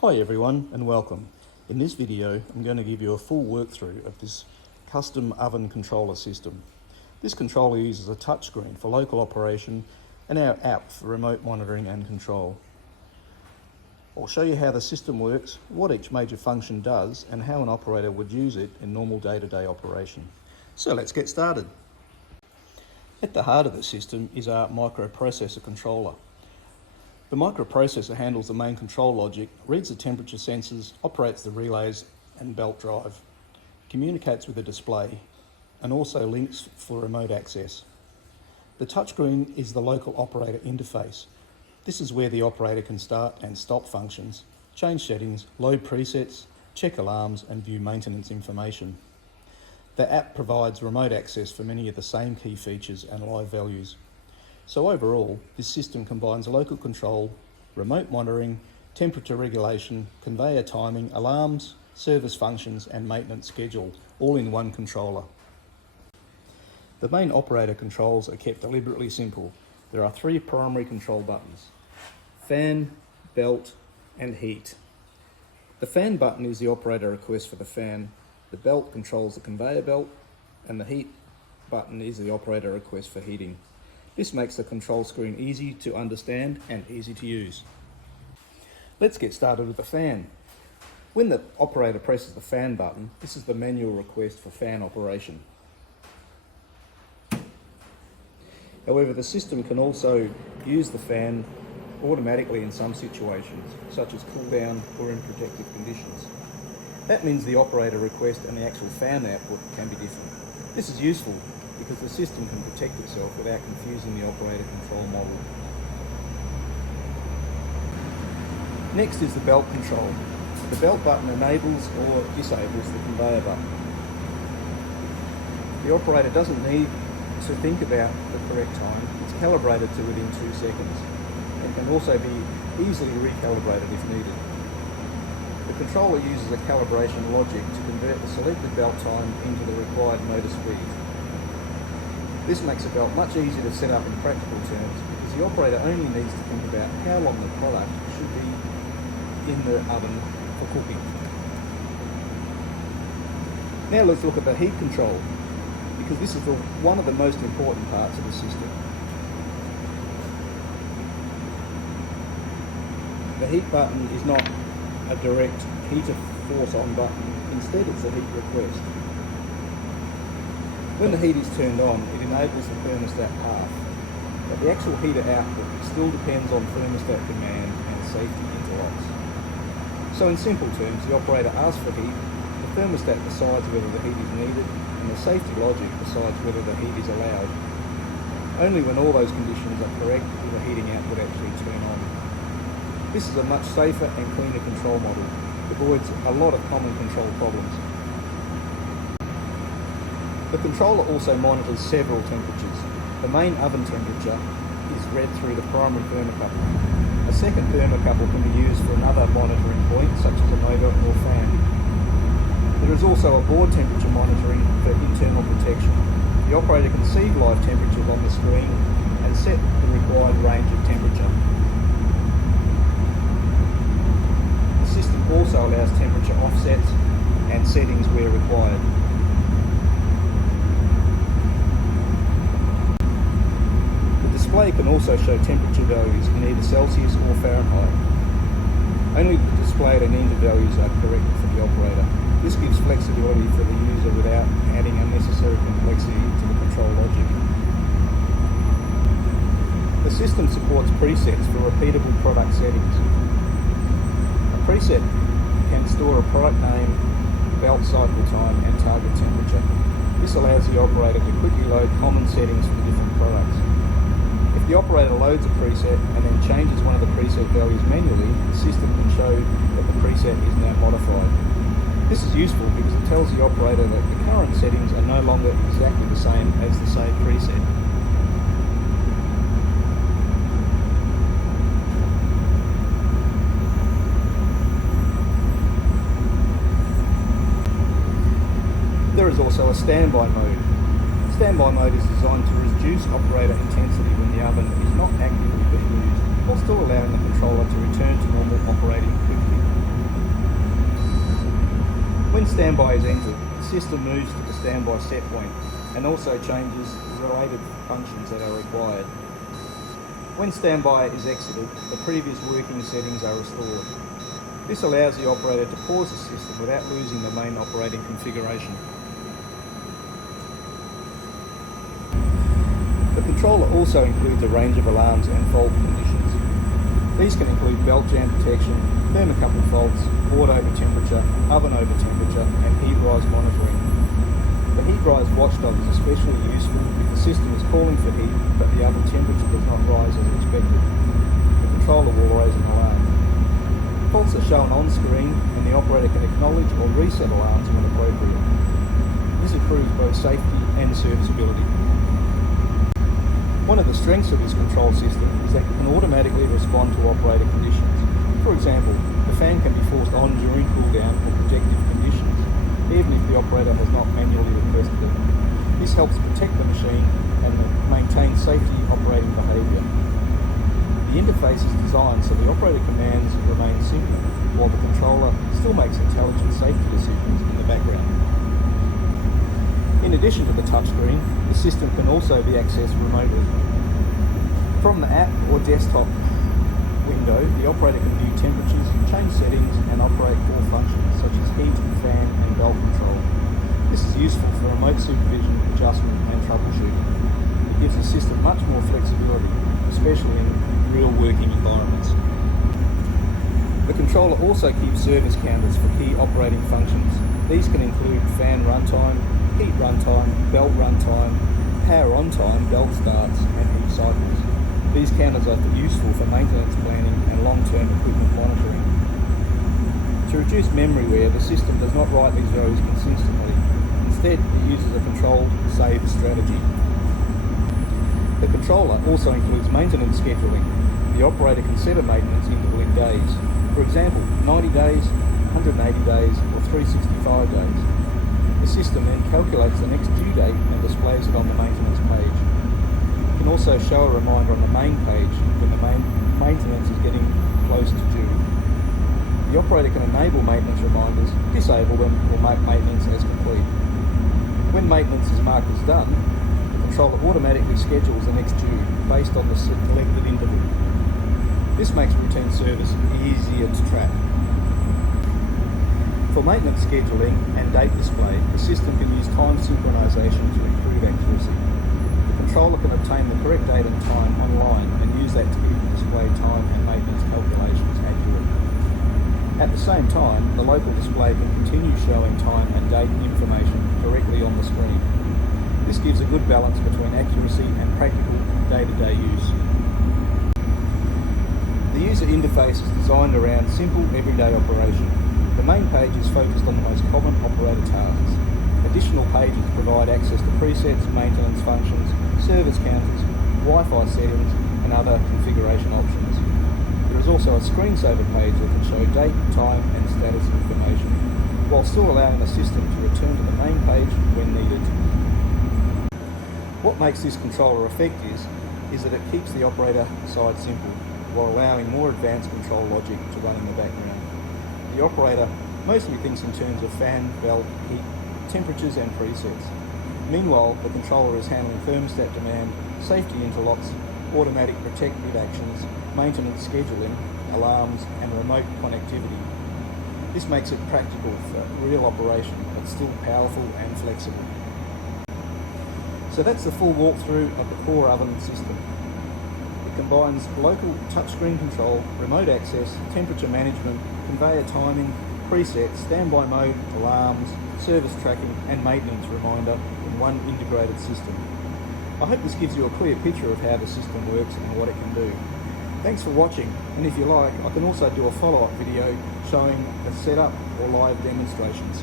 Hi everyone and welcome. In this video I'm going to give you a full walkthrough of this custom oven controller system. This controller uses a touchscreen for local operation and our app for remote monitoring and control. I'll show you how the system works, what each major function does and how an operator would use it in normal day-to-day operation. So let's get started. At the heart of the system is our microprocessor controller. The microprocessor handles the main control logic, reads the temperature sensors, operates the relays and belt drive, communicates with the display, and also links for remote access. The touchscreen is the local operator interface. This is where the operator can start and stop functions, change settings, load presets, check alarms, and view maintenance information. The app provides remote access for many of the same key features and live values. So overall, this system combines local control, remote monitoring, temperature regulation, conveyor timing, alarms, service functions and maintenance schedule, all in one controller. The main operator controls are kept deliberately simple. There are 3 primary control buttons: fan, belt and heat. The fan button is the operator request for the fan, the belt controls the conveyor belt, and the heat button is the operator request for heating. This makes the control screen easy to understand and easy to use. Let's get started with the fan. When the operator presses the fan button, this is the manual request for fan operation. However, the system can also use the fan automatically in some situations, such as cool down or in protective conditions. That means the operator request and the actual fan output can be different. This is useful because the system can protect itself without confusing the operator control model. Next is the belt control. The belt button enables or disables the conveyor button. The operator doesn't need to think about the correct time. It's calibrated to within 2 seconds and can also be easily recalibrated if needed. The controller uses a calibration logic to convert the selected belt time into the required motor speed. This makes a belt much easier to set up in practical terms because the operator only needs to think about how long the product should be in the oven for cooking. Now let's look at the heat control, because this is one of the most important parts of the system. The heat button is not a direct heater force on button, instead it's a heat request. When the heat is turned on, it enables the thermostat path, but the actual heater output still depends on thermostat demand and safety interlocks. So in simple terms, the operator asks for heat, the thermostat decides whether the heat is needed, and the safety logic decides whether the heat is allowed. Only when all those conditions are correct will the heating output actually turn on. This is a much safer and cleaner control model. It avoids a lot of common control problems. The controller also monitors several temperatures. The main oven temperature is read through the primary thermocouple. A second thermocouple can be used for another monitoring point, such as a motor or fan. There is also a board temperature monitoring for internal protection. The operator can see live temperatures on the screen and set the required range of temperature. The system also allows temperature offsets and settings where required. The display can also show temperature values in either Celsius or Fahrenheit. Only the displayed and entered values are correct for the operator. This gives flexibility for the user without adding unnecessary complexity to the control logic. The system supports presets for repeatable product settings. A preset can store a product name, belt cycle time and target temperature. This allows the operator to quickly load common settings for different products. If the operator loads a preset and then changes one of the preset values manually, the system can show that the preset is now modified. This is useful because it tells the operator that the current settings are no longer exactly the same as the saved preset. There is also a standby mode. Standby mode is designed to reduce operator intensity when the oven is not actively being used, while still allowing the controller to return to normal operating quickly. standby is entered, the system moves to the standby set point and also changes related functions that are required. When standby is exited, the previous working settings are restored. This allows the operator to pause the system without losing the main operating configuration. The controller also includes a range of alarms and fault conditions. These can include belt jam detection, thermocouple faults, board over temperature, oven over temperature, and heat rise monitoring. The heat rise watchdog is especially useful if the system is calling for heat but the oven temperature does not rise as expected. The controller will raise an alarm. Faults are shown on screen and the operator can acknowledge or reset alarms when appropriate. This improves both safety and serviceability. One of the strengths of this control system is that it can automatically respond to operator conditions. For example, the fan can be forced on during cool down or projective conditions, even if the operator has not manually requested it. This helps protect the machine and maintain safety operating behaviour. The interface is designed so the operator commands remain simple, while the controller still makes intelligent safety decisions in the background. In addition to the touchscreen, the system can also be accessed remotely. From the app or desktop window, the operator can view temperatures, change settings, and operate core functions such as heat, fan, and belt control. This is useful for remote supervision, adjustment, and troubleshooting. It gives the system much more flexibility, especially in real working environments. The controller also keeps service counters for key operating functions. These can include fan runtime, heat runtime, belt runtime, power on time, belt starts, and heat cycles. These counters are useful for maintenance planning and long-term equipment monitoring. To reduce memory wear, the system does not write these values consistently. Instead, it uses a controlled save strategy. The controller also includes maintenance scheduling. The operator can set a maintenance interval in days. For example, 90 days, 180 days, or 365 days. The system then calculates the next due date and displays it on the maintenance page. It can also show a reminder on the main page when the maintenance is getting close to due. The operator can enable maintenance reminders, disable them, or mark maintenance as complete. When maintenance is marked as done, the controller automatically schedules the next due based on the selected interval. This makes routine service easier to track. For maintenance scheduling and date display, the system can use time synchronization to improve accuracy. The controller can obtain the correct date and time online and use that to keep the display time and maintenance calculations accurate. At the same time, the local display can continue showing time and date information directly on the screen. This gives a good balance between accuracy and practical day-to-day use. The user interface is designed around simple everyday operation. The main page is focused on the most common operator tasks. Additional pages provide access to presets, maintenance functions, service counters, Wi-Fi settings, and other configuration options. There is also a screensaver page that can show date, time, and status information, while still allowing the system to return to the main page when needed. What makes this controller effective is that it keeps the operator side simple, while allowing more advanced control logic to run in the background. The operator mostly thinks in terms of fan, belt, heat, temperatures and presets. Meanwhile, the controller is handling thermostat demand, safety interlocks, automatic protective actions, maintenance scheduling, alarms and remote connectivity. This makes it practical for real operation, but still powerful and flexible. So that's the full walkthrough of the Core Oven system. It combines local touchscreen control, remote access, temperature management, conveyor timing, presets, standby mode, alarms, service tracking and maintenance reminder in one integrated system. I hope this gives you a clear picture of how the system works and what it can do. Thanks for watching, and if you like, I can also do a follow-up video showing the setup or live demonstrations.